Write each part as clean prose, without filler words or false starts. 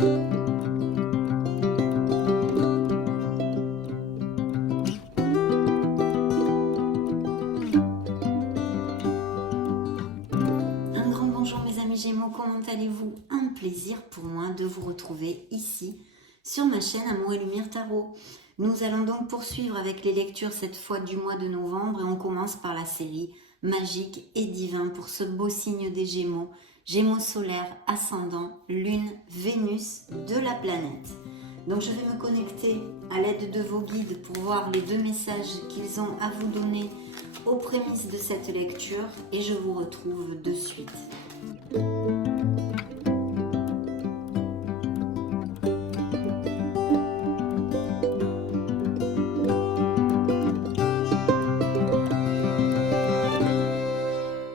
Un grand bonjour mes amis Gémeaux, comment allez-vous? Un plaisir pour moi de vous retrouver ici sur ma chaîne Amour et Lumière Tarot. Nous allons donc poursuivre avec les lectures cette fois du mois de novembre et on commence par la série Magique et Divin pour ce beau signe des Gémeaux. Gémeaux solaire, ascendant, lune, Vénus de la planète. Donc je vais me connecter à l'aide de vos guides pour voir les deux messages qu'ils ont à vous donner aux prémices de cette lecture et je vous retrouve de suite.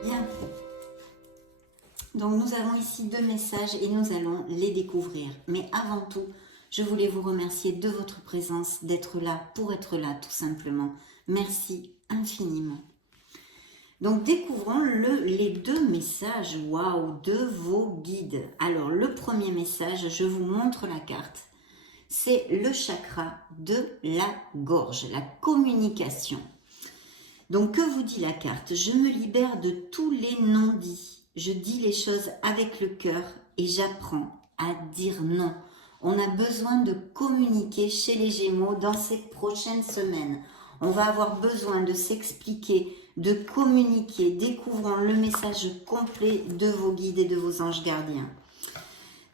Bien. Donc nous avons ici deux messages et nous allons les découvrir. Mais avant tout, je voulais vous remercier de votre présence, d'être là pour être là tout simplement. Merci infiniment. Donc découvrons les deux messages waouh de vos guides. Alors le premier message, je vous montre la carte. C'est le chakra de la gorge, la communication. Donc que vous dit la carte? Je me libère de tous les non-dits. Je dis les choses avec le cœur et j'apprends à dire non. On a besoin de communiquer chez les Gémeaux dans ces prochaines semaines. On va avoir besoin de s'expliquer, de communiquer. Découvrons le message complet de vos guides et de vos anges gardiens.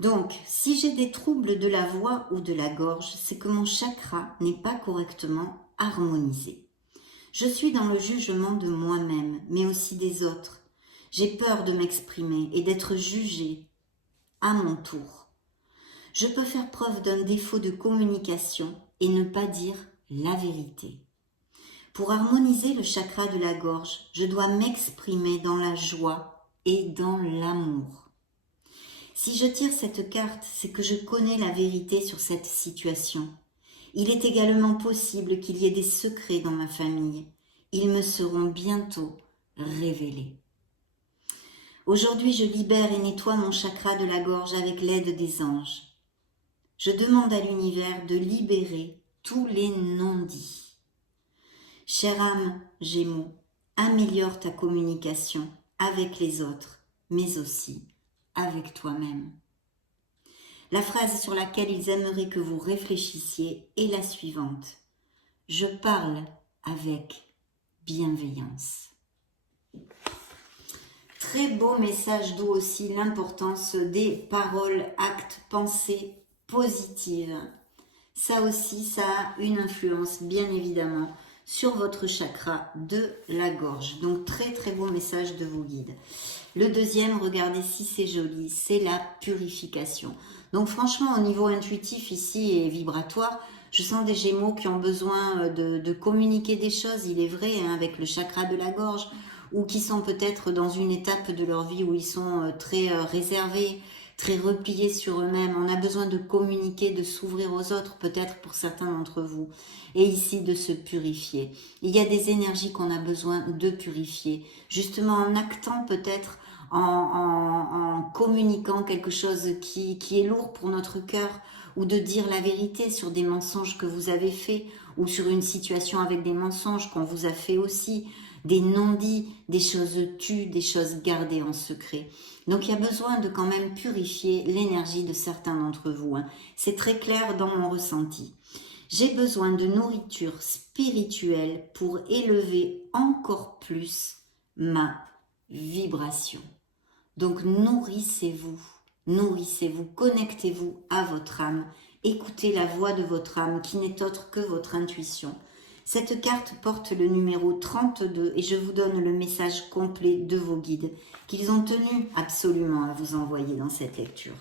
Donc, si j'ai des troubles de la voix ou de la gorge, c'est que mon chakra n'est pas correctement harmonisé. Je suis dans le jugement de moi-même, mais aussi des autres. J'ai peur de m'exprimer et d'être jugée à mon tour. Je peux faire preuve d'un défaut de communication et ne pas dire la vérité. Pour harmoniser le chakra de la gorge, je dois m'exprimer dans la joie et dans l'amour. Si je tire cette carte, c'est que je connais la vérité sur cette situation. Il est également possible qu'il y ait des secrets dans ma famille. Ils me seront bientôt révélés. Aujourd'hui, je libère et nettoie mon chakra de la gorge avec l'aide des anges. Je demande à l'univers de libérer tous les non-dits. Chère âme Gémeaux, améliore ta communication avec les autres, mais aussi avec toi-même. La phrase sur laquelle ils aimeraient que vous réfléchissiez est la suivante. Je parle avec bienveillance. Très beau message, d'où aussi l'importance des paroles, actes, pensées positives. Ça aussi, ça a une influence, bien évidemment, sur votre chakra de la gorge. Donc, très très beau message de vos guides. Le deuxième, regardez si c'est joli, c'est la purification. Donc, franchement, au niveau intuitif ici et vibratoire, je sens des Gémeaux qui ont besoin de communiquer des choses, il est vrai, hein, avec le chakra de la gorge, ou qui sont peut-être dans une étape de leur vie où ils sont très réservés, très repliés sur eux-mêmes. On a besoin de communiquer, de s'ouvrir aux autres, peut-être pour certains d'entre vous. Et ici, de se purifier. Il y a des énergies qu'on a besoin de purifier. Justement, en actant peut-être, en communiquant quelque chose qui est lourd pour notre cœur, ou de dire la vérité sur des mensonges que vous avez faits, ou sur une situation avec des mensonges qu'on vous a fait aussi, des non-dits, des choses tues, des choses gardées en secret. Donc il y a besoin de quand même purifier l'énergie de certains d'entre vous. Hein. C'est très clair dans mon ressenti. J'ai besoin de nourriture spirituelle pour élever encore plus ma vibration. Donc nourrissez-vous, connectez-vous à votre âme, écoutez la voix de votre âme qui n'est autre que votre intuition. Cette carte porte le numéro 32 et je vous donne le message complet de vos guides qu'ils ont tenu absolument à vous envoyer dans cette lecture.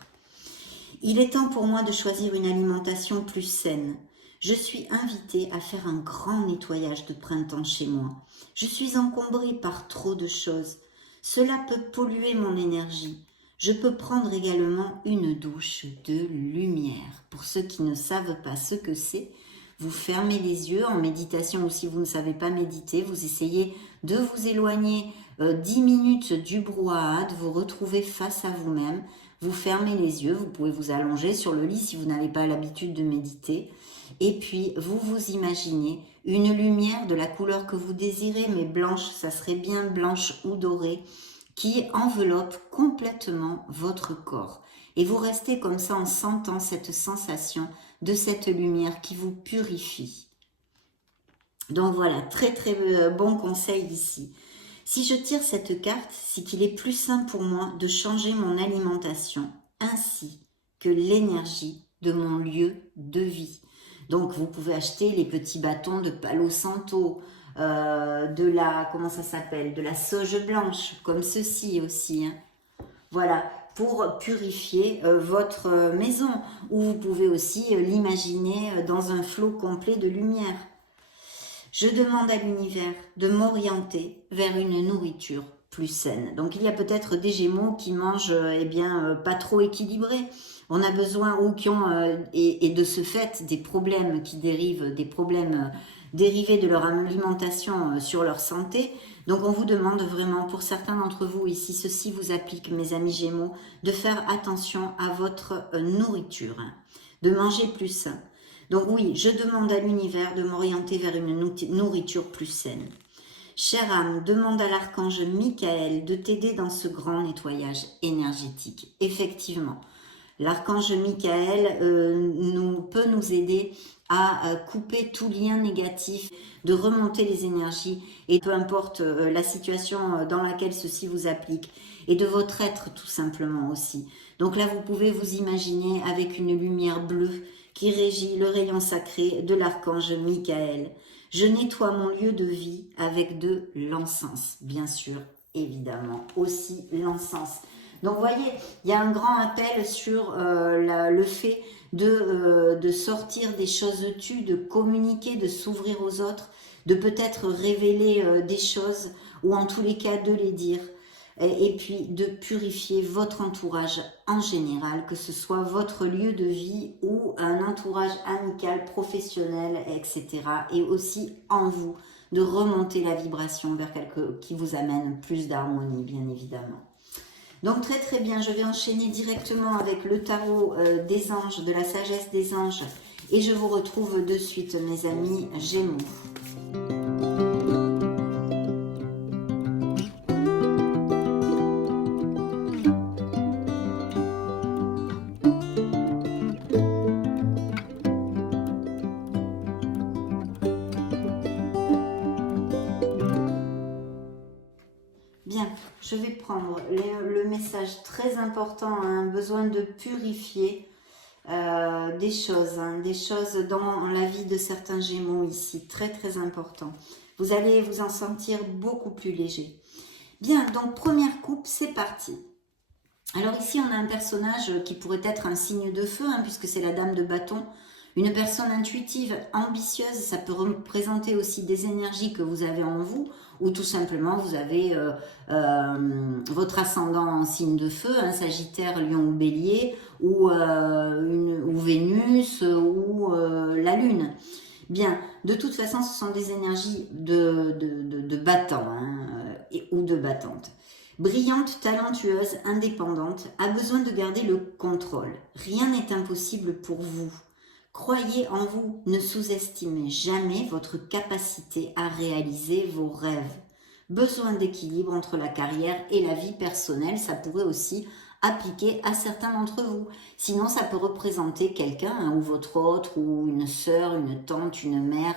Il est temps pour moi de choisir une alimentation plus saine. Je suis invitée à faire un grand nettoyage de printemps chez moi. Je suis encombrée par trop de choses. Cela peut polluer mon énergie. Je peux prendre également une douche de lumière. Pour ceux qui ne savent pas ce que c'est, vous fermez les yeux en méditation ou si vous ne savez pas méditer, vous essayez de vous éloigner 10 minutes du brouhaha, de vous retrouver face à vous-même. Vous fermez les yeux, vous pouvez vous allonger sur le lit si vous n'avez pas l'habitude de méditer. Et puis, vous vous imaginez une lumière de la couleur que vous désirez, mais blanche, ça serait bien blanche ou dorée, qui enveloppe complètement votre corps. Et vous restez comme ça en sentant cette sensation de cette lumière qui vous purifie. Donc voilà, très bon conseil ici. Si je tire cette carte, c'est qu'il est plus simple pour moi de changer mon alimentation ainsi que l'énergie de mon lieu de vie. Donc vous pouvez acheter les petits bâtons de Palo Santo, de la, comment ça s'appelle, de la sauge blanche, comme ceci aussi. Hein. Voilà, pour purifier votre maison. Ou vous pouvez aussi l'imaginer dans un flot complet de lumière. Je demande à l'univers de m'orienter vers une nourriture plus saine. Donc il y a peut-être des Gémeaux qui mangent pas trop équilibrés. On a besoin, ou qui ont, et de ce fait, des problèmes qui dérivent, des problèmes dérivés de leur alimentation sur leur santé. Donc on vous demande vraiment, pour certains d'entre vous ici, ceci vous applique, mes amis Gémeaux, de faire attention à votre nourriture, hein, de manger plus sain. Donc oui, je demande à l'univers de m'orienter vers une nourriture plus saine. Chère âme, demande à l'archange Michael de t'aider dans ce grand nettoyage énergétique. Effectivement, l'archange Michael peut nous aider à couper tout lien négatif, de remonter les énergies, et peu importe la situation dans laquelle ceci vous applique, et de votre être tout simplement aussi. Donc là, vous pouvez vous imaginer avec une lumière bleue qui régit le rayon sacré de l'archange Michael. Je nettoie mon lieu de vie avec de l'encens, bien sûr, évidemment, aussi l'encens. Donc, vous voyez, il y a un grand appel sur le fait de sortir des choses tues, de communiquer, de s'ouvrir aux autres, de peut-être révéler des choses, ou en tous les cas de les dire. Et puis de purifier votre entourage en général, que ce soit votre lieu de vie ou un entourage amical, professionnel, etc. Et aussi en vous, de remonter la vibration vers quelque qui vous amène plus d'harmonie, bien évidemment. Donc très bien, je vais enchaîner directement avec le tarot des anges, de la sagesse des anges. Et je vous retrouve de suite, mes amis Gémeaux. Bien, je vais prendre le message très important, hein, besoin de purifier des choses dans la vie de certains Gémeaux ici, très important. Vous allez vous en sentir beaucoup plus léger. Bien, donc première coupe, c'est parti. Alors ici, on a un personnage qui pourrait être un signe de feu, hein, puisque c'est la dame de bâton. Une personne intuitive, ambitieuse, ça peut représenter aussi des énergies que vous avez en vous, ou tout simplement vous avez votre ascendant en signe de feu, un Sagittaire, Lion ou Bélier, ou Vénus, ou la Lune. Bien, de toute façon, ce sont des énergies de battants, hein, ou de battantes. Brillante, talentueuse, indépendante, a besoin de garder le contrôle. Rien n'est impossible pour vous. Croyez en vous, ne sous-estimez jamais votre capacité à réaliser vos rêves. Besoin d'équilibre entre la carrière et la vie personnelle, ça pourrait aussi appliquer à certains d'entre vous. Sinon, ça peut représenter quelqu'un, hein, ou votre autre, ou une sœur, une tante, une mère,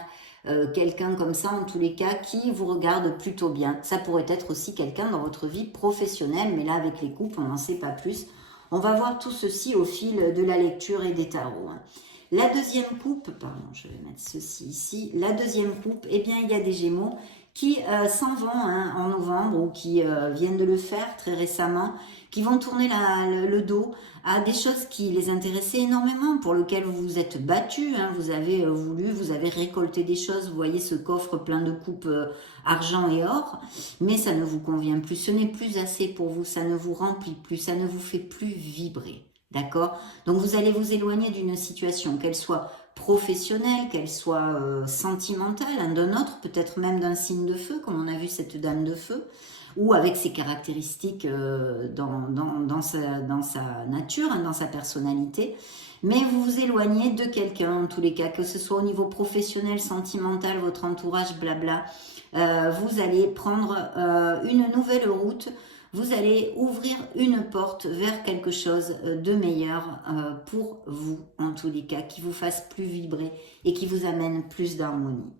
quelqu'un comme ça, en tous les cas, qui vous regarde plutôt bien. Ça pourrait être aussi quelqu'un dans votre vie professionnelle, mais là, avec les coupes, on n'en sait pas plus. On va voir tout ceci au fil de la lecture et des tarots, hein. La deuxième coupe, pardon, je vais mettre ceci ici. La deuxième coupe, eh bien, il y a des Gémeaux qui s'en vont, hein, en novembre, ou qui viennent de le faire très récemment, qui vont tourner le dos à des choses qui les intéressaient énormément, pour lesquelles vous vous êtes battus, hein, vous avez voulu, vous avez récolté des choses, vous voyez ce coffre plein de coupes argent et or, mais ça ne vous convient plus, ce n'est plus assez pour vous, ça ne vous remplit plus, ça ne vous fait plus vibrer. D'accord? Donc vous allez vous éloigner d'une situation, qu'elle soit professionnelle, qu'elle soit sentimentale, d'un autre, peut-être même d'un signe de feu, comme on a vu cette dame de feu, ou avec ses caractéristiques dans sa nature, hein, dans sa personnalité. Mais vous vous éloignez de quelqu'un, en tous les cas, que ce soit au niveau professionnel, sentimental, votre entourage, blabla. Vous allez prendre une nouvelle route, vous allez ouvrir une porte vers quelque chose de meilleur pour vous, en tous les cas, qui vous fasse plus vibrer et qui vous amène plus d'harmonie.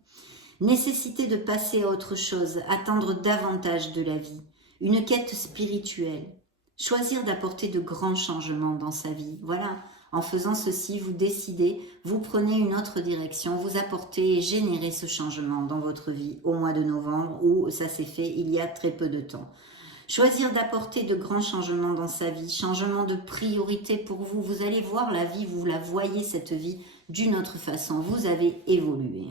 Nécessité de passer à autre chose, attendre davantage de la vie, une quête spirituelle, choisir d'apporter de grands changements dans sa vie. Voilà, en faisant ceci, vous décidez, vous prenez une autre direction, vous apportez et générez ce changement dans votre vie au mois de novembre où ça s'est fait il y a très peu de temps. Choisir d'apporter de grands changements dans sa vie, changement de priorité pour vous. Vous allez voir la vie, vous la voyez cette vie d'une autre façon. Vous avez évolué.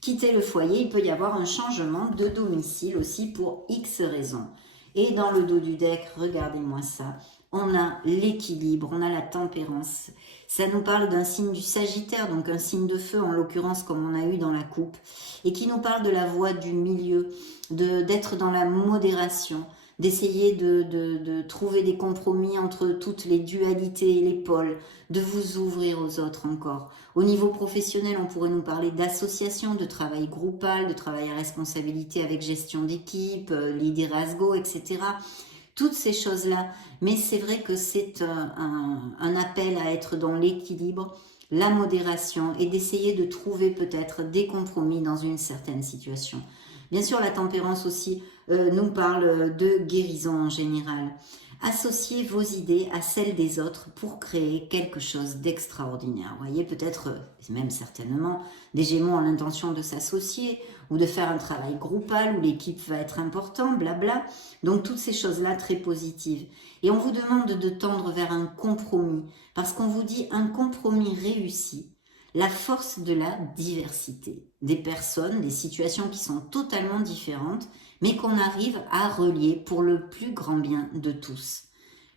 Quitter le foyer, il peut y avoir un changement de domicile aussi pour X raisons. Et dans le dos du deck, regardez-moi ça, on a l'équilibre, on a la tempérance. Ça nous parle d'un signe du Sagittaire, donc un signe de feu en l'occurrence comme on a eu dans la coupe, et qui nous parle de la voie du milieu, d'être dans la modération, d'essayer de trouver des compromis entre toutes les dualités et les pôles, de vous ouvrir aux autres encore. Au niveau professionnel, on pourrait nous parler d'association, de travail groupal, de travail à responsabilité avec gestion d'équipe, liderazgo, etc. Toutes ces choses-là. Mais c'est vrai que c'est un appel à être dans l'équilibre, la modération et d'essayer de trouver peut-être des compromis dans une certaine situation. Bien sûr, la tempérance aussi nous parle de guérison en général. Associez vos idées à celles des autres pour créer quelque chose d'extraordinaire. Vous voyez, peut-être, même certainement, des Gémeaux ont l'intention de s'associer ou de faire un travail groupal où l'équipe va être importante, blabla. Donc, toutes ces choses-là très positives. Et on vous demande de tendre vers un compromis parce qu'on vous dit un compromis réussi. La force de la diversité, des personnes, des situations qui sont totalement différentes, mais qu'on arrive à relier pour le plus grand bien de tous.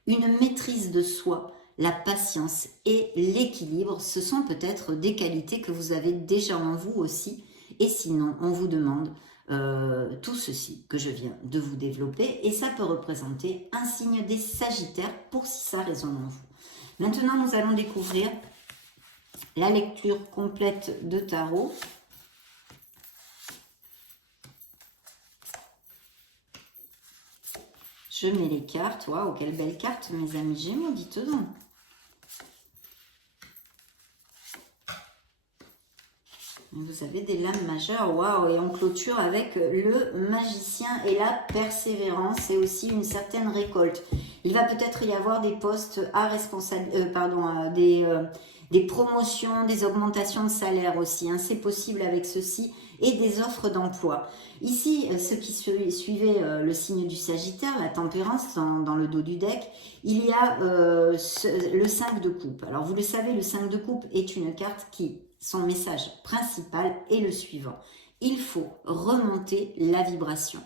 Une maîtrise de soi, la patience et l'équilibre, ce sont peut-être des qualités que vous avez déjà en vous aussi, et sinon on vous demande tout ceci que je viens de vous développer, et ça peut représenter un signe des Sagittaires pour si ça résonne en vous. Maintenant nous allons découvrir la lecture complète de tarot. Je mets les cartes. Waouh, quelle belle carte, mes amis Gémeaux, dites donc. Vous avez des lames majeures, waouh, et on clôture avec le magicien et la persévérance et aussi une certaine récolte. Il va peut-être y avoir des postes à des promotions, des augmentations de salaire aussi, hein, c'est possible avec ceci, et des offres d'emploi. Ici, ceux qui suivaient le signe du Sagittaire, la tempérance dans le dos du deck, il y a le 5 de coupe. Alors vous le savez, le 5 de coupe est une carte qui, son message principal est le suivant. Il faut remonter la vibration.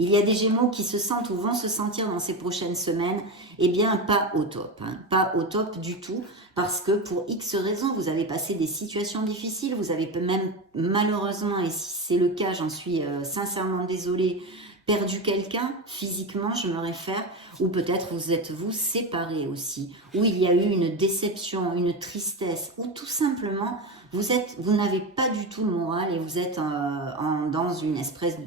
Il y a des Gémeaux qui se sentent ou vont se sentir dans ces prochaines semaines, eh bien pas au top, hein, pas au top du tout, parce que pour X raisons, vous avez passé des situations difficiles, vous avez même malheureusement, et si c'est le cas, j'en suis sincèrement désolée, perdu quelqu'un, physiquement je me réfère, ou peut-être vous êtes-vous séparés aussi, où il y a eu une déception, une tristesse, ou tout simplement vous n'avez pas du tout le moral et vous êtes dans une espèce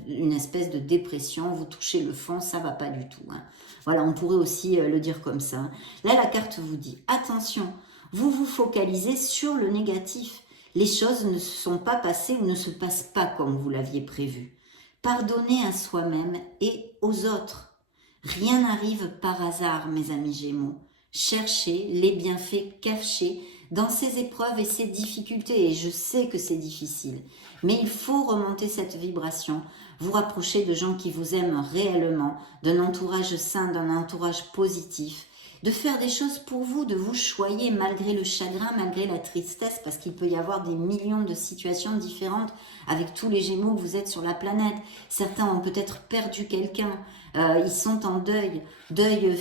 de dépression, vous touchez le fond, ça va pas du tout. Hein. Voilà, on pourrait aussi le dire comme ça. Là, la carte vous dit, attention, vous vous focalisez sur le négatif. Les choses ne se sont pas passées ou ne se passent pas comme vous l'aviez prévu. Pardonnez à soi-même et aux autres. Rien n'arrive par hasard, mes amis Gémeaux. Cherchez les bienfaits cachés dans ces épreuves et ces difficultés, et je sais que c'est difficile, mais il faut remonter cette vibration, vous rapprocher de gens qui vous aiment réellement, d'un entourage sain, d'un entourage positif, de faire des choses pour vous, de vous choyer malgré le chagrin, malgré la tristesse, parce qu'il peut y avoir des millions de situations différentes avec tous les Gémeaux que vous êtes sur la planète. Certains ont peut-être perdu quelqu'un, Ils sont en deuil, deuil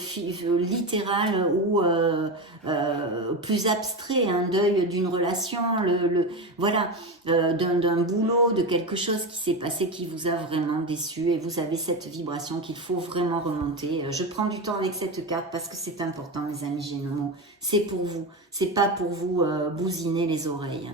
littéral ou plus abstrait, un deuil d'une relation, voilà, d'un boulot, de quelque chose qui s'est passé qui vous a vraiment déçu et vous avez cette vibration qu'il faut vraiment remonter. Je prends du temps avec cette carte parce que c'est important, mes amis Gémeaux. C'est pour vous, c'est pas pour vous bousiner les oreilles.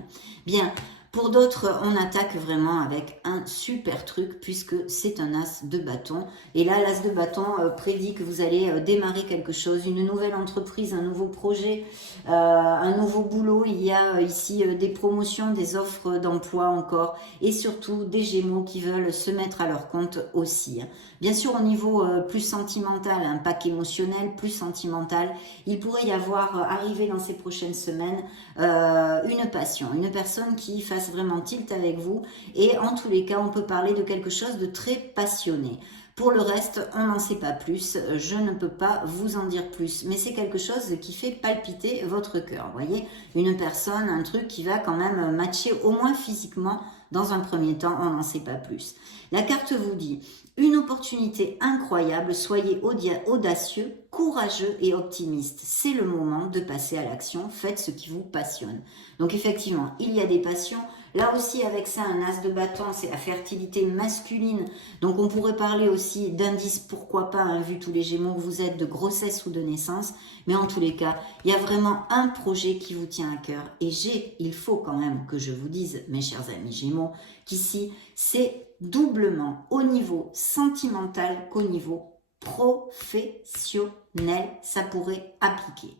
Bien. Pour d'autres, on attaque vraiment avec un super truc puisque c'est un as de bâton. Et là, l'as de bâton prédit que vous allez démarrer quelque chose, une nouvelle entreprise, un nouveau projet, un nouveau boulot. Il y a ici des promotions, des offres d'emploi encore et surtout des Gémeaux qui veulent se mettre à leur compte aussi. Bien sûr, au niveau plus sentimental, un pack émotionnel, plus sentimental, il pourrait y avoir arrivé dans ces prochaines semaines une passion, une personne qui fasse vraiment tilt avec vous et en tous les cas, on peut parler de quelque chose de très passionné. Pour le reste, on n'en sait pas plus, je ne peux pas vous en dire plus, mais c'est quelque chose qui fait palpiter votre cœur, vous voyez, une personne, un truc qui va quand même matcher au moins physiquement dans un premier temps, on n'en sait pas plus. La carte vous dit, une opportunité incroyable, soyez audacieux, courageux et optimiste. C'est le moment de passer à l'action, faites ce qui vous passionne. Donc effectivement, il y a des passions. Là aussi, avec ça, un as de bâton, c'est la fertilité masculine. Donc on pourrait parler aussi d'indices, pourquoi pas, hein, vu tous les Gémeaux que vous êtes, de grossesse ou de naissance. Mais en tous les cas, il y a vraiment un projet qui vous tient à cœur. Et il faut quand même que je vous dise, mes chers amis Gémeaux, qu'ici, c'est doublement au niveau sentimental qu'au niveau professionnel, ça pourrait appliquer.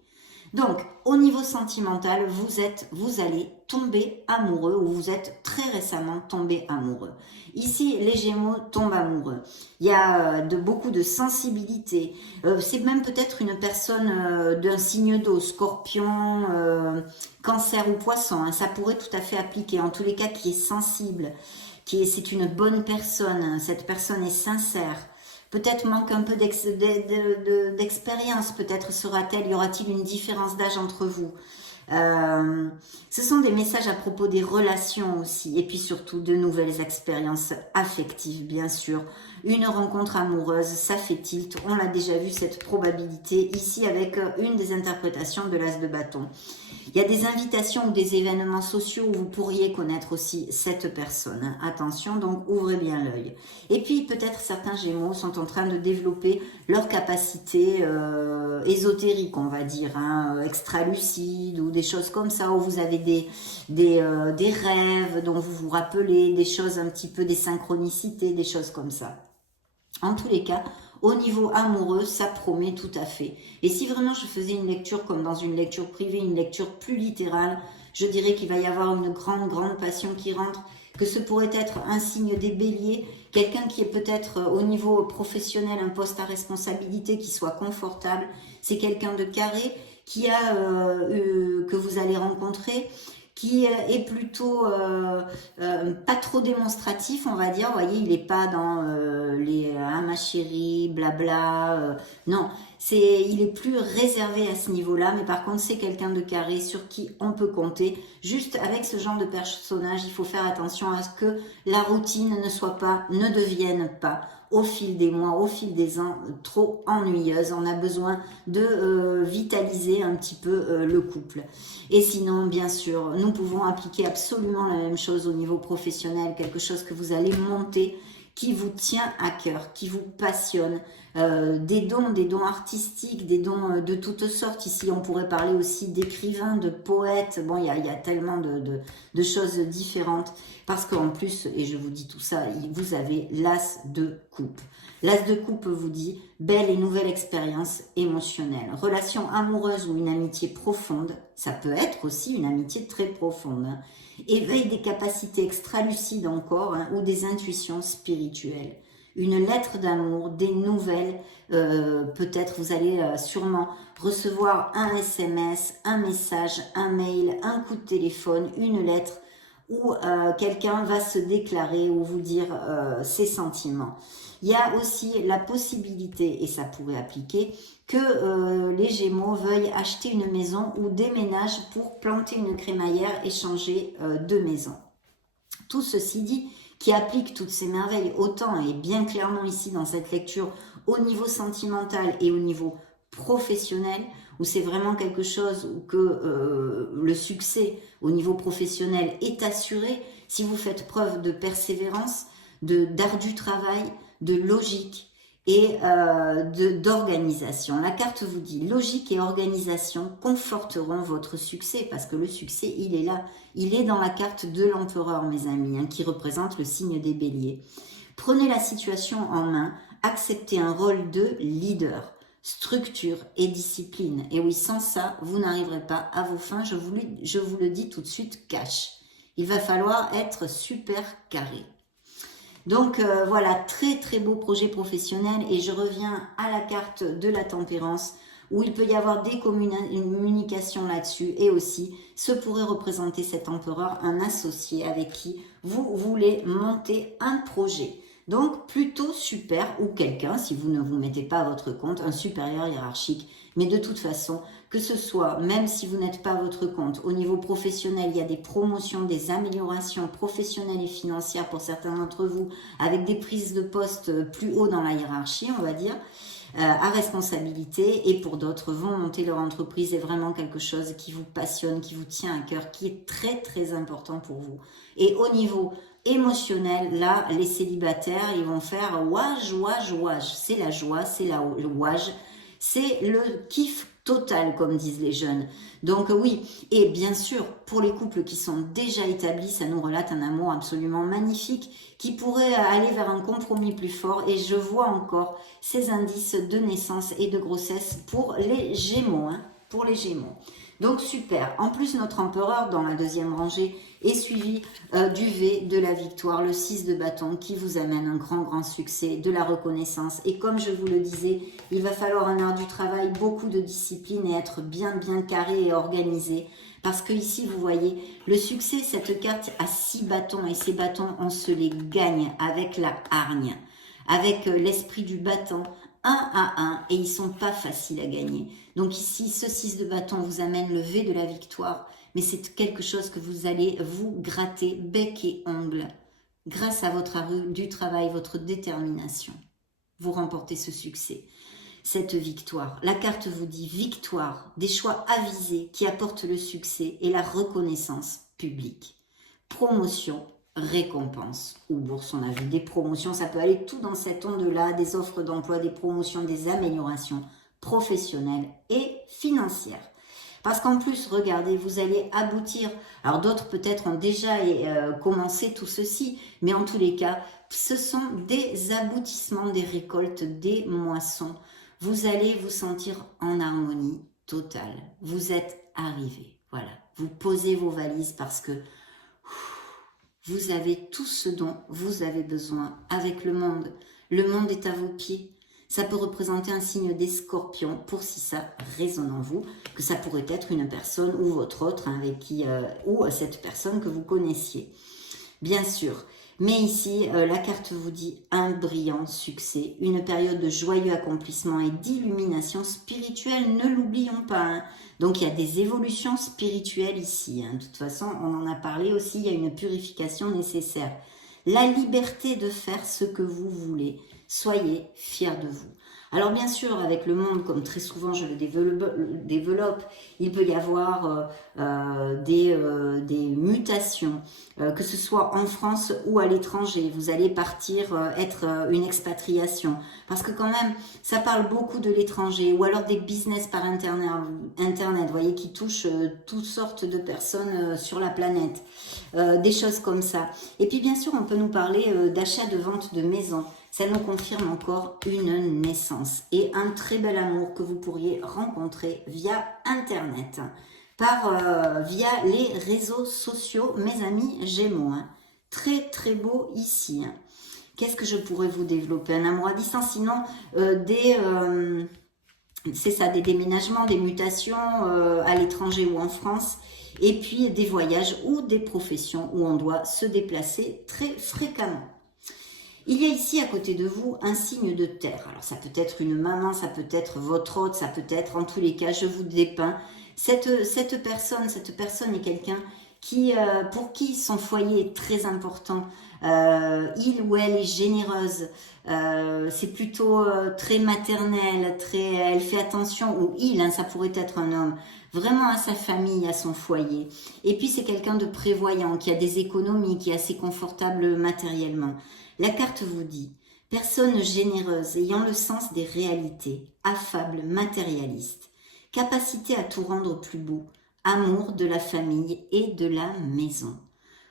Donc, au niveau sentimental, vous allez tomber amoureux ou vous êtes très récemment tombé amoureux. Ici, les Gémeaux tombent amoureux. Il y a beaucoup de sensibilité. C'est même peut-être une personne d'un signe d'eau, Scorpion, Cancer ou Poisson. Hein, ça pourrait tout à fait appliquer. En tous les cas, qui est sensible, c'est une bonne personne. Hein, cette personne est sincère. Peut-être manque un peu d'expérience, peut-être y aura-t-il une différence d'âge entre vous. Ce sont des messages à propos des relations aussi, et puis surtout de nouvelles expériences affectives, bien sûr. Une rencontre amoureuse, ça fait tilt, on l'a déjà vu cette probabilité ici avec une des interprétations de l'as de bâton. Il y a des invitations ou des événements sociaux où vous pourriez connaître aussi cette personne. Attention, donc ouvrez bien l'œil. Et puis peut-être certains Gémeaux sont en train de développer leur capacité ésotérique, on va dire, hein, extra-lucide ou des choses comme ça, où vous avez des rêves dont vous vous rappelez, des choses un petit peu, des synchronicités, des choses comme ça. En tous les cas, au niveau amoureux, ça promet tout à fait. Et si vraiment je faisais une lecture comme dans une lecture privée, une lecture plus littérale, je dirais qu'il va y avoir une grande passion qui rentre, que ce pourrait être un signe des béliers, quelqu'un qui est peut-être au niveau professionnel, un poste à responsabilité qui soit confortable. C'est quelqu'un de carré que vous allez rencontrer, qui est plutôt pas trop démonstratif, on va dire. Vous voyez, il n'est pas dans ma chérie, blabla. Non, il est plus réservé à ce niveau-là, mais par contre, c'est quelqu'un de carré sur qui on peut compter. Juste avec ce genre de personnage, il faut faire attention à ce que la routine ne devienne pas au fil des mois, au fil des ans, trop ennuyeuse. On a besoin de vitaliser un petit peu le couple. Et sinon, bien sûr, nous pouvons appliquer absolument la même chose au niveau professionnel, quelque chose que vous allez monter, qui vous tient à cœur, qui vous passionne, des dons artistiques, des dons de toutes sortes. Ici, on pourrait parler aussi d'écrivains, de poètes. Bon, il y a tellement de choses différentes. Parce qu'en plus, et je vous dis tout ça, vous avez l'as de coupe. L'as de coupe vous dit belle et nouvelle expérience émotionnelle. Relation amoureuse ou une amitié profonde, ça peut être aussi une amitié très profonde. Hein. Éveil des capacités extra-lucides encore, hein, ou des intuitions spirituelles. Une lettre d'amour, des nouvelles, peut-être vous allez sûrement recevoir un SMS, un message, un mail, un coup de téléphone, une lettre, où quelqu'un va se déclarer ou vous dire ses sentiments. Il y a aussi la possibilité, et ça pourrait appliquer, que les Gémeaux veuillent acheter une maison ou déménagent pour planter une crémaillère et changer de maison. Tout ceci dit, qui applique toutes ces merveilles autant et bien clairement ici dans cette lecture au niveau sentimental et au niveau professionnel, où c'est vraiment quelque chose où que le succès au niveau professionnel est assuré si vous faites preuve de persévérance, d'ardu travail, de logique et d'organisation. La carte vous dit logique et organisation conforteront votre succès, parce que le succès, il est là. Il est dans la carte de l'empereur, mes amis, hein, qui représente le signe des béliers. Prenez la situation en main, acceptez un rôle de leader, structure et discipline. Et oui, sans ça, vous n'arriverez pas à vos fins, je vous le dis tout de suite, cash. Il va falloir être super carré. Donc voilà, très très beau projet professionnel, et je reviens à la carte de la tempérance où il peut y avoir des communications là-dessus, et aussi ce pourrait représenter cet empereur un associé avec qui vous voulez monter un projet. Donc plutôt super, ou quelqu'un, si vous ne vous mettez pas à votre compte, un supérieur hiérarchique. Mais de toute façon, que ce soit, même si vous n'êtes pas à votre compte, au niveau professionnel, il y a des promotions, des améliorations professionnelles et financières pour certains d'entre vous, avec des prises de poste plus haut dans la hiérarchie, on va dire, à responsabilité, et pour d'autres vont monter leur entreprise, est vraiment quelque chose qui vous passionne, qui vous tient à cœur, qui est très très important pour vous. Et au niveau émotionnel, là, les célibataires, ils vont faire ouage, ouage, ouage. C'est la joie, c'est la ouage, c'est le kiff total, comme disent les jeunes. Donc oui, et bien sûr, pour les couples qui sont déjà établis, ça nous relate un amour absolument magnifique qui pourrait aller vers un compromis plus fort. Et je vois encore ces indices de naissance et de grossesse pour les Gémeaux, hein, pour les Gémeaux. Donc super. En plus, notre empereur dans la deuxième rangée est suivi du V de la victoire, le 6 de bâton, qui vous amène un grand succès, de la reconnaissance. Et comme je vous le disais, il va falloir un art du travail, beaucoup de discipline, et être bien carré et organisé. Parce que ici, vous voyez, le succès, cette carte a 6 bâtons, et ces bâtons, on se les gagne avec la hargne, avec l'esprit du battant, 1 à 1, et ils sont pas faciles à gagner. Donc ici, ce 6 de bâton vous amène le V de la victoire, mais c'est quelque chose que vous allez vous gratter bec et ongle grâce à votre ardu du travail, votre détermination. Vous remportez ce succès, cette victoire. La carte vous dit victoire, des choix avisés qui apportent le succès et la reconnaissance publique. Promotion, récompense ou bourse. On a vu des promotions, ça peut aller tout dans cette onde-là, des offres d'emploi, des promotions, des améliorations professionnelles et financières. Parce qu'en plus, regardez, vous allez aboutir. Alors d'autres peut-être ont déjà commencé tout ceci, mais en tous les cas, ce sont des aboutissements, des récoltes, des moissons. Vous allez vous sentir en harmonie totale. Vous êtes arrivé. Voilà. Vous posez vos valises parce que vous avez tout ce dont vous avez besoin avec le monde. Le monde est à vos pieds. Ça peut représenter un signe des scorpions, pour si ça résonne en vous, que ça pourrait être une personne ou votre autre, hein, avec qui, ou cette personne que vous connaissiez. Bien sûr. Mais ici, la carte vous dit un brillant succès, une période de joyeux accomplissement et d'illumination spirituelle, ne l'oublions pas. Hein. Donc il y a des évolutions spirituelles ici. Hein. De toute façon, on en a parlé aussi, il y a une purification nécessaire. La liberté de faire ce que vous voulez. Soyez fiers de vous. Alors bien sûr, avec le monde, comme très souvent je le développe, il peut y avoir des mutations, que ce soit en France ou à l'étranger. Vous allez partir, être une expatriation. Parce que quand même, ça parle beaucoup de l'étranger, ou alors des business par Internet, vous voyez, qui touchent toutes sortes de personnes sur la planète. Des choses comme ça. Et puis bien sûr, on peut nous parler d'achat, de vente de maisons. Ça nous confirme encore une naissance et un très bel amour que vous pourriez rencontrer via Internet, via les réseaux sociaux, mes amis Gémeaux. Hein. Très beau ici. Hein. Qu'est-ce que je pourrais vous développer? Un amour à distance, sinon c'est ça, des déménagements, des mutations à l'étranger ou en France, et puis des voyages ou des professions où on doit se déplacer très fréquemment. Il y a ici à côté de vous un signe de terre. Alors ça peut être une maman, ça peut être votre hôte, ça peut être, en tous les cas, je vous dépeins. Cette personne est quelqu'un qui, pour qui son foyer est très important, Il ou elle est généreuse, c'est plutôt très maternel, elle fait attention, ou il, hein, ça pourrait être un homme, vraiment à sa famille, à son foyer. Et puis c'est quelqu'un de prévoyant, qui a des économies, qui est assez confortable matériellement. La carte vous dit, personne généreuse, ayant le sens des réalités, affable, matérialiste, capacité à tout rendre plus beau, amour de la famille et de la maison.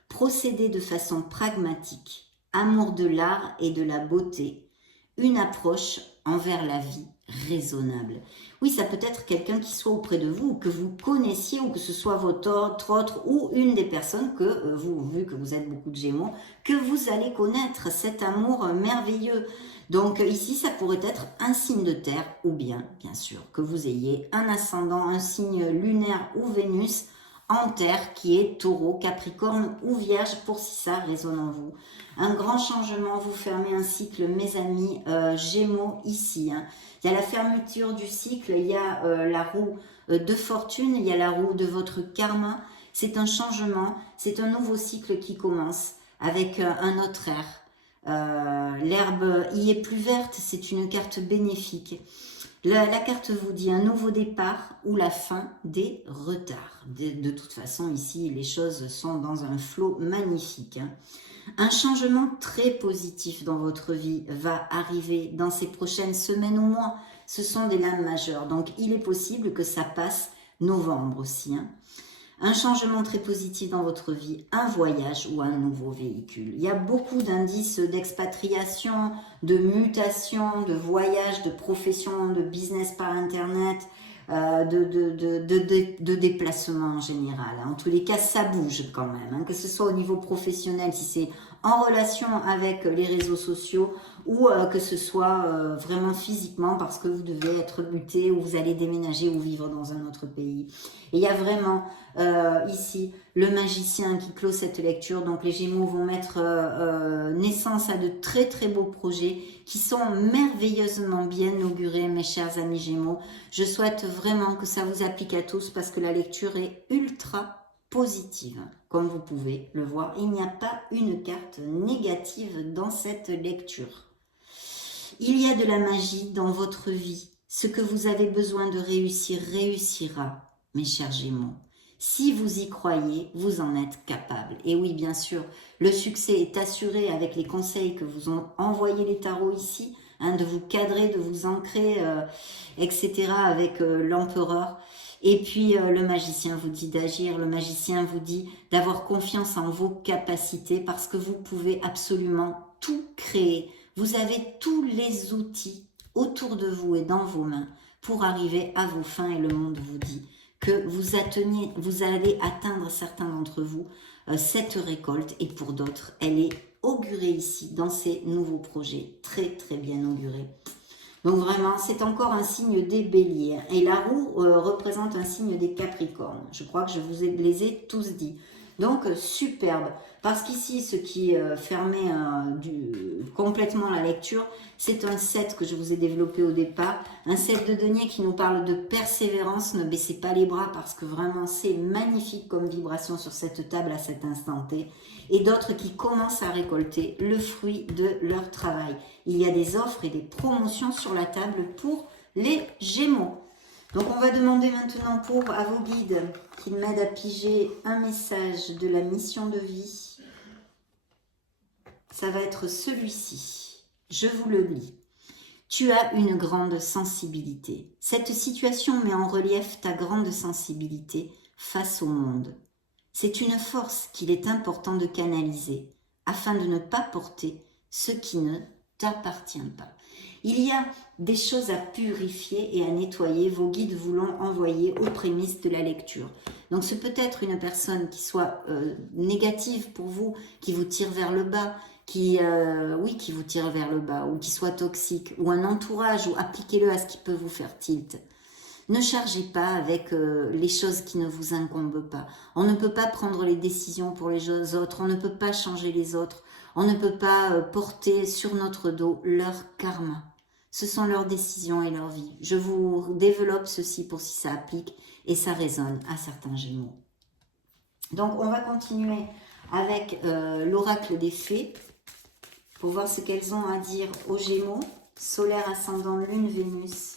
Procéder de façon pragmatique, amour de l'art et de la beauté, une approche envers la vie raisonnable. Oui, ça peut être quelqu'un qui soit auprès de vous, ou que vous connaissiez, ou que ce soit votre autre ou une des personnes que vous, vu que vous êtes beaucoup de Gémeaux, que vous allez connaître cet amour merveilleux. Donc ici, ça pourrait être un signe de terre, ou bien sûr, que vous ayez un ascendant, un signe lunaire ou Vénus en terre qui est taureau, capricorne ou vierge, pour si ça résonne en vous. Un grand changement, vous fermez un cycle, mes amis Gémeaux ici. Hein. Il y a la fermeture du cycle, il y a la roue de fortune, il y a la roue de votre karma. C'est un changement, c'est un nouveau cycle qui commence avec un autre air. L'herbe y est plus verte, c'est une carte bénéfique. La carte vous dit un nouveau départ ou la fin des retards. De toute façon, ici, les choses sont dans un flot magnifique. Hein. Un changement très positif dans votre vie va arriver dans ces prochaines semaines ou mois. Ce sont des lames majeures, donc il est possible que ça passe novembre aussi. Hein. Un changement très positif dans votre vie, un voyage ou un nouveau véhicule. Il y a beaucoup d'indices d'expatriation, de mutation, de voyage, de profession, de business par internet, de déplacement en général. En tous les cas, ça bouge quand même, hein, que ce soit au niveau professionnel, si c'est en relation avec les réseaux sociaux, ou que ce soit vraiment physiquement parce que vous devez être muté ou vous allez déménager ou vivre dans un autre pays. Et il y a vraiment ici le magicien qui clôt cette lecture. Donc les Gémeaux vont mettre naissance à de très très beaux projets qui sont merveilleusement bien augurés, mes chers amis Gémeaux. Je souhaite vraiment que ça vous applique à tous parce que la lecture est ultra positive. Comme vous pouvez le voir, il n'y a pas une carte négative dans cette lecture. Il y a de la magie dans votre vie. Ce que vous avez besoin de réussir, réussira, mes chers Gémeaux. Si vous y croyez, vous en êtes capable. Et oui, bien sûr, le succès est assuré avec les conseils que vous ont envoyés les tarots ici, hein, de vous cadrer, de vous ancrer, etc. avec l'empereur. Et puis le magicien vous dit d'agir, le magicien vous dit d'avoir confiance en vos capacités parce que vous pouvez absolument tout créer. Vous avez tous les outils autour de vous et dans vos mains pour arriver à vos fins et le monde vous dit que vous allez atteindre certains d'entre vous cette récolte et pour d'autres, elle est augurée ici dans ces nouveaux projets, très très bien augurée. Donc vraiment, c'est encore un signe des béliers. Et la roue représente un signe des capricornes. Je crois que je vous les ai tous dit. Donc superbe. Parce qu'ici, ce qui fermait complètement la lecture, c'est un 7 que je vous ai développé au départ. Un 7 de denier qui nous parle de persévérance. Ne baissez pas les bras parce que vraiment, c'est magnifique comme vibration sur cette table à cet instant T. Et d'autres qui commencent à récolter le fruit de leur travail. Il y a des offres et des promotions sur la table pour les Gémeaux. Donc on va demander maintenant à vos guides qu'ils m'aident à piger un message de la mission de vie. Ça va être celui-ci. Je vous le lis. Tu as une grande sensibilité. Cette situation met en relief ta grande sensibilité face au monde. C'est une force qu'il est important de canaliser afin de ne pas porter ce qui ne t'appartient pas. Il y a des choses à purifier et à nettoyer. Vos guides vous l'ont envoyé aux prémices de la lecture. Donc c'est peut-être une personne qui soit négative pour vous, qui vous tire vers le bas, qui vous tire vers le bas, ou qui soit toxique, ou un entourage, ou appliquez-le à ce qui peut vous faire tilt. Ne chargez pas avec les choses qui ne vous incombent pas. On ne peut pas prendre les décisions pour les autres, on ne peut pas changer les autres, on ne peut pas porter sur notre dos leur karma. Ce sont leurs décisions et leur vie. Je vous développe ceci pour si ça applique et ça résonne à certains Gémeaux. Donc on va continuer avec l'oracle des fées pour voir ce qu'elles ont à dire aux Gémeaux, solaire, ascendant, lune, Vénus.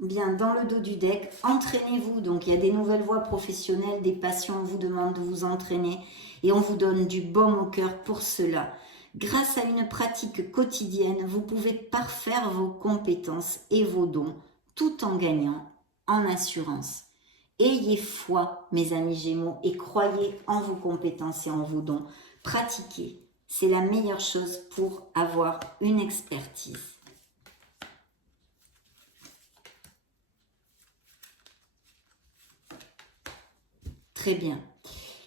Bien, dans le dos du deck, entraînez-vous. Donc, il y a des nouvelles voies professionnelles, des passions, on vous demande de vous entraîner et on vous donne du baume au cœur pour cela. Grâce à une pratique quotidienne, vous pouvez parfaire vos compétences et vos dons tout en gagnant en assurance. Ayez foi, mes amis Gémeaux, et croyez en vos compétences et en vos dons. Pratiquez, c'est la meilleure chose pour avoir une expertise. Très bien.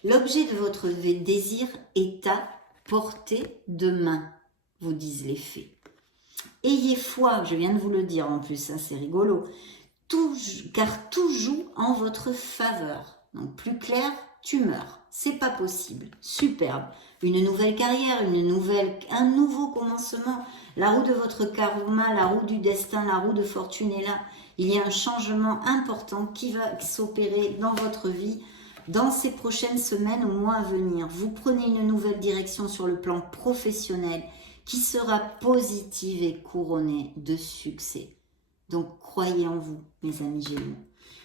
L'objet de votre désir est à portée de main, vous disent les fées. Ayez foi, je viens de vous le dire en plus, hein, c'est rigolo, car tout joue en votre faveur. Donc plus clair, tu meurs. C'est pas possible. Superbe. Une nouvelle carrière, un nouveau commencement. La roue de votre karma, la roue du destin, la roue de fortune est là. Il y a un changement important qui va s'opérer dans votre vie dans ces prochaines semaines ou mois à venir. Vous prenez une nouvelle direction sur le plan professionnel qui sera positive et couronnée de succès. Donc, croyez en vous, mes amis Gémeaux.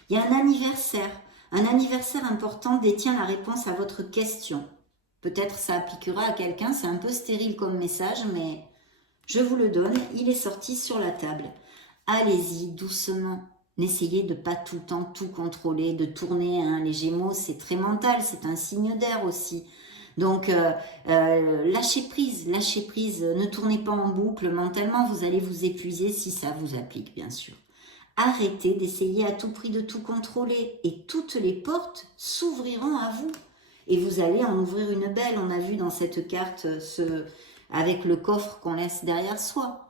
Il y a un anniversaire important détient la réponse à votre question. Peut-être ça appliquera à quelqu'un, c'est un peu stérile comme message, mais je vous le donne, il est sorti sur la table. Allez-y, doucement. N'essayez de pas tout le temps tout contrôler, de tourner. Hein. Les Gémeaux, c'est très mental, c'est un signe d'air aussi. Donc, lâchez prise, ne tournez pas en boucle. Mentalement, vous allez vous épuiser si ça vous applique, bien sûr. Arrêtez d'essayer à tout prix de tout contrôler et toutes les portes s'ouvriront à vous. Et vous allez en ouvrir une belle. On a vu dans cette carte, avec le coffre qu'on laisse derrière soi.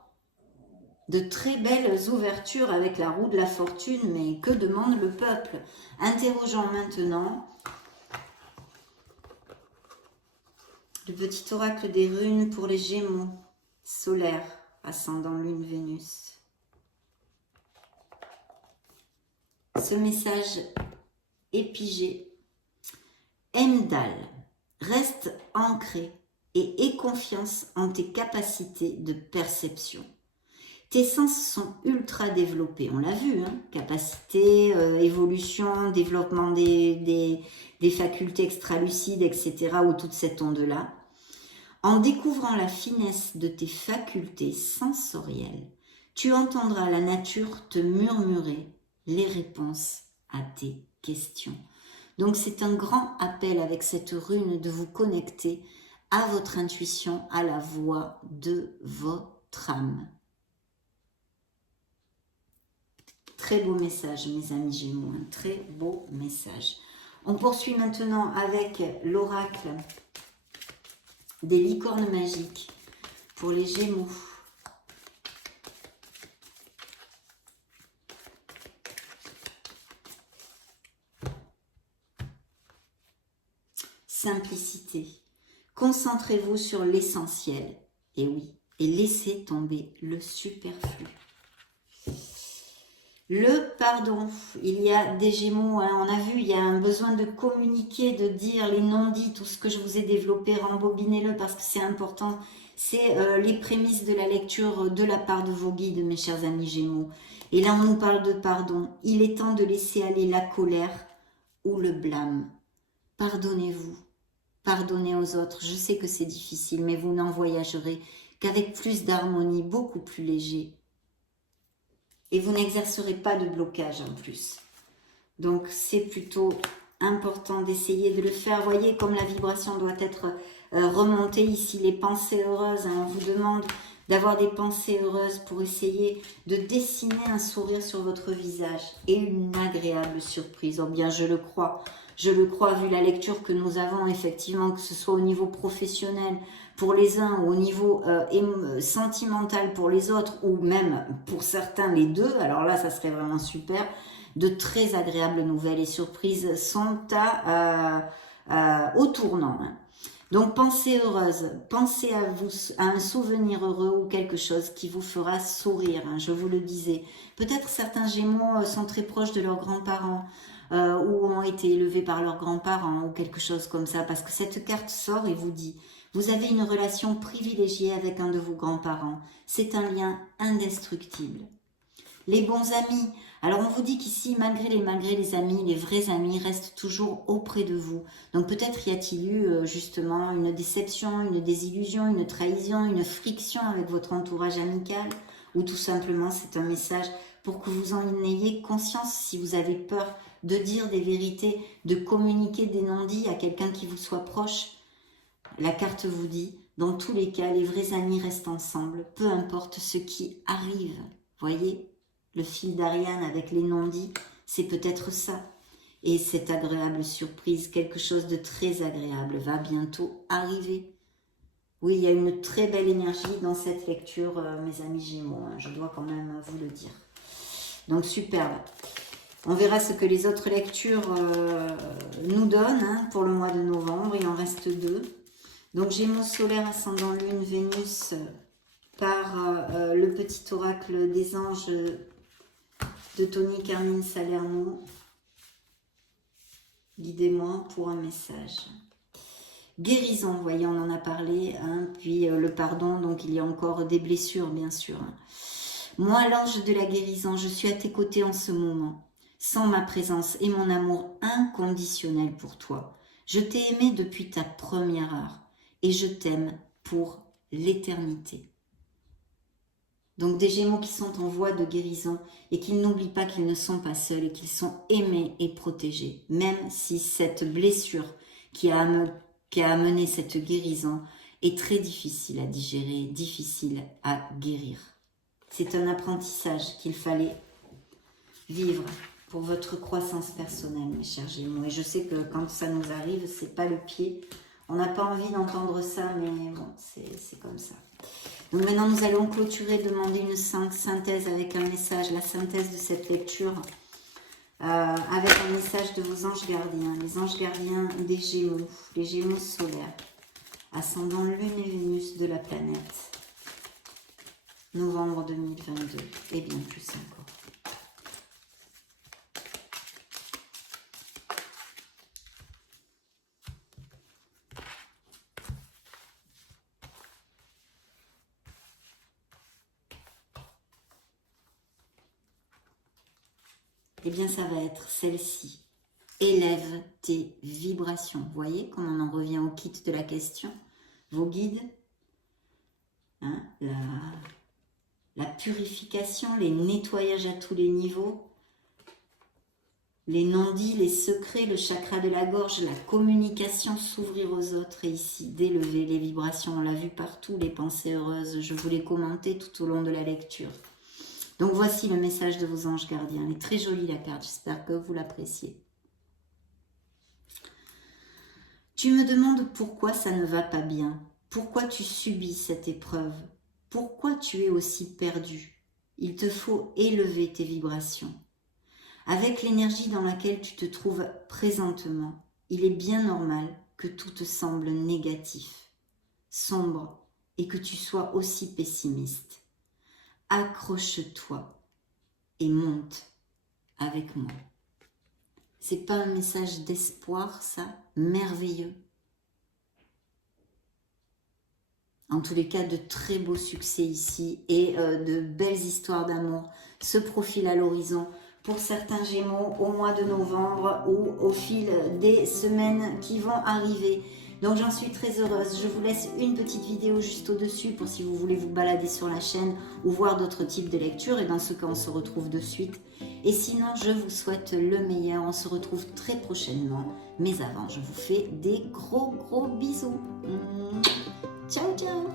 De très belles ouvertures avec la roue de la fortune, mais que demande le peuple? Interrogeons maintenant le petit oracle des runes pour les Gémeaux, solaire, ascendant lune, Vénus. Ce message est pigé. Emdal, reste ancré et aie confiance en tes capacités de perception. Tes sens sont ultra développés, on l'a vu, hein, capacité, évolution, développement des facultés extralucides, etc., ou toute cette onde-là. En découvrant la finesse de tes facultés sensorielles, tu entendras la nature te murmurer les réponses à tes questions. Donc c'est un grand appel avec cette rune de vous connecter à votre intuition, à la voix de votre âme. Très beau message, mes amis Gémeaux, un très beau message. On poursuit maintenant avec l'oracle des licornes magiques pour les Gémeaux. Simplicité. Concentrez-vous sur l'essentiel. Et oui, et laissez tomber le superflu. Le pardon, il y a des Gémeaux, hein, on a vu, il y a un besoin de communiquer, de dire les non-dits, tout ce que je vous ai développé, rembobinez-le parce que c'est important. C'est les prémices de la lecture de la part de vos guides, mes chers amis Gémeaux. Et là, on nous parle de pardon. Il est temps de laisser aller la colère ou le blâme. Pardonnez-vous, pardonnez aux autres. Je sais que c'est difficile, mais vous n'en voyagerez qu'avec plus d'harmonie, beaucoup plus léger. Et vous n'exercerez pas de blocage en plus. Donc c'est plutôt important d'essayer de le faire. Vous voyez comme la vibration doit être remontée ici. Les pensées heureuses, hein, on vous demande d'avoir des pensées heureuses pour essayer de dessiner un sourire sur votre visage. Et une agréable surprise. Oh bien je le crois vu la lecture que nous avons effectivement, que ce soit au niveau professionnel pour les uns ou au niveau sentimental pour les autres ou même pour certains les deux, alors là ça serait vraiment super. De très agréables nouvelles et surprises sont au tournant. Hein. Donc pensez heureuse, pensez à vous, à un souvenir heureux ou quelque chose qui vous fera sourire, hein, je vous le disais. Peut-être certains Gémeaux sont très proches de leurs grands-parents. ou ont été élevés par leurs grands-parents ou quelque chose comme ça, parce que cette carte sort et vous dit, vous avez une relation privilégiée avec un de vos grands-parents. C'est un lien indestructible. Les bons amis. Alors on vous dit qu'ici, malgré les amis, les vrais amis restent toujours auprès de vous. Donc peut-être y a-t-il eu justement une déception, une désillusion, une trahison, une friction avec votre entourage amical, ou tout simplement c'est un message pour que vous en ayez conscience si vous avez peur de dire des vérités, de communiquer des non-dits à quelqu'un qui vous soit proche. La carte vous dit, dans tous les cas, les vrais amis restent ensemble, peu importe ce qui arrive. Voyez ? Le fil d'Ariane avec les non-dits, c'est peut-être ça. Et cette agréable surprise, quelque chose de très agréable, va bientôt arriver. Oui, il y a une très belle énergie dans cette lecture, mes amis Gémeaux. Je dois quand même vous le dire. Donc, superbe. On verra ce que les autres lectures nous donnent pour le mois de novembre. Il en reste 2. Donc, Gémeaux solaire, ascendant Lune, Vénus, par le petit oracle des anges de Tony Carmine Salerno. Guidez-moi pour un message. Guérison, vous voyez, on en a parlé. Puis le pardon, donc il y a encore des blessures, bien sûr. Moi, l'ange de la guérison, je suis à tes côtés en ce moment. Sans ma présence et mon amour inconditionnel pour toi. Je t'ai aimé depuis ta première heure. Et je t'aime pour l'éternité. Donc des Gémeaux qui sont en voie de guérison et qui n'oublient pas qu'ils ne sont pas seuls et qu'ils sont aimés et protégés. Même si cette blessure qui a amené cette guérison est très difficile à digérer, difficile à guérir. C'est un apprentissage qu'il fallait vivre pour votre croissance personnelle, mes chers Gémeaux. Et je sais que quand ça nous arrive, c'est pas le pied. On n'a pas envie d'entendre ça, mais bon, c'est comme ça. Donc maintenant, nous allons clôturer, demander une synthèse avec un message, la synthèse de cette lecture, avec un message de vos anges gardiens, les anges gardiens des Gémeaux, les Gémeaux solaires, ascendant Lune et Vénus de la planète, novembre 2022, et bien plus encore. Eh bien, ça va être celle-ci. Élève tes vibrations. Vous voyez, comme on en revient au kit de la question. Vos guides, la purification, les nettoyages à tous les niveaux, les non-dits, les secrets, le chakra de la gorge, la communication, s'ouvrir aux autres et ici, d'élever les vibrations. On l'a vu partout, les pensées heureuses. Je vous les commentais tout au long de la lecture. Donc voici le message de vos anges gardiens. Elle est très jolie la carte, j'espère que vous l'appréciez. Tu me demandes pourquoi ça ne va pas bien, pourquoi tu subis cette épreuve, pourquoi tu es aussi perdu. Il te faut élever tes vibrations. Avec l'énergie dans laquelle tu te trouves présentement, il est bien normal que tout te semble négatif, sombre et que tu sois aussi pessimiste. Accroche-toi et monte avec moi. C'est pas un message d'espoir, ça? Merveilleux. En tous les cas, de très beaux succès ici et de belles histoires d'amour se profilent à l'horizon pour certains Gémeaux au mois de novembre ou au fil des semaines qui vont arriver. Donc j'en suis très heureuse. Je vous laisse une petite vidéo juste au-dessus pour si vous voulez vous balader sur la chaîne ou voir d'autres types de lectures. Et dans ce cas, on se retrouve de suite. Et sinon, je vous souhaite le meilleur. On se retrouve très prochainement. Mais avant, je vous fais des gros bisous. Ciao, ciao.